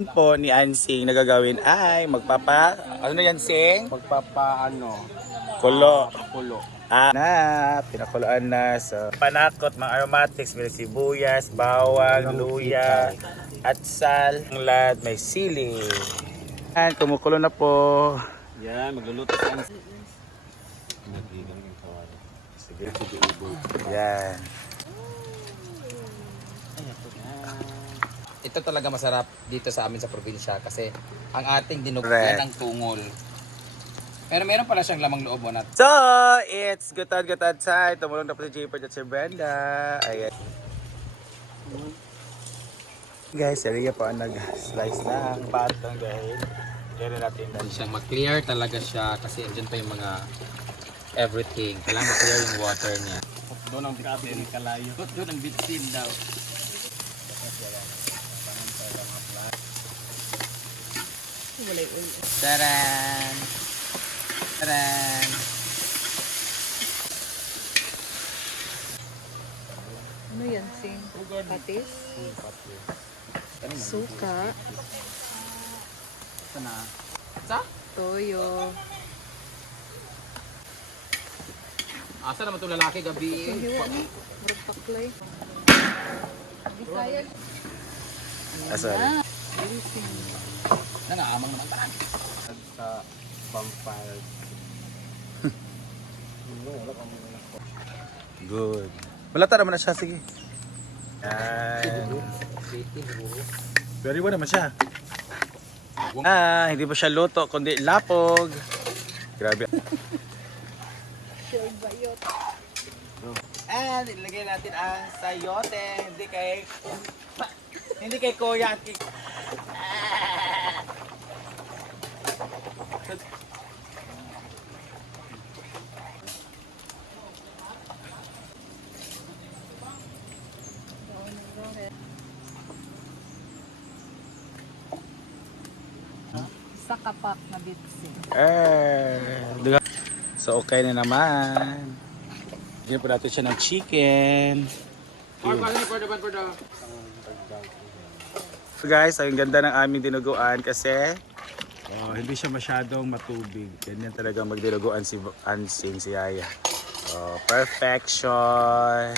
Po ni Ansing na gagawin ay ano na yan, Sing? Kulo. Na, pinakuloan na sa panakot, mga aromatics, may sibuyas, bawang, luya, at sal. Ang lahat may sili. Yan, kumukulo na po. Yan, magluluto ka. Sige. Yan. Ito talaga masarap dito sa amin sa probinsya kasi ang ating dinuguan Correct. ng tungol. Pero meron pala siyang lamang loob na. So, it's gutad time. Tumulong na po si Jaypert at si Brenda. Ayan. Guys, Maria po ang nag-slice ng batang guys. Kaya natin na Siyang ma-clear talaga siya kasi andyan pa yung mga everything. Kailangan ma-clear yung water niya. Doon ang bitsin, kalayo. Doon ang bitsin daw. Taran! Taran! Ano yan, Sing? Patis? Suka? Sana? Sa? Toyo? Asa naman itong lalaki gabi? Hiwa ni? Murag taklay? Bisaya? sorry. Sing. Nangaamang naman tahan. Sa vampire. Good. Malata naman na siya, sige. Yan. Very well naman siya. Hindi pa siya luto, kundi lapog. Grabe. Sure bayot. And ilagay natin ang sayote. Hindi kay Kuya. Sa kapak na bitsin. So okay na naman. Bigyan po natin siya ng chicken. So guys, ang ganda ng aming dinuguan kasi hindi siya masyadong matubig. Ganyan talaga magdinuguan si Ansing, si Yaya. Perfection.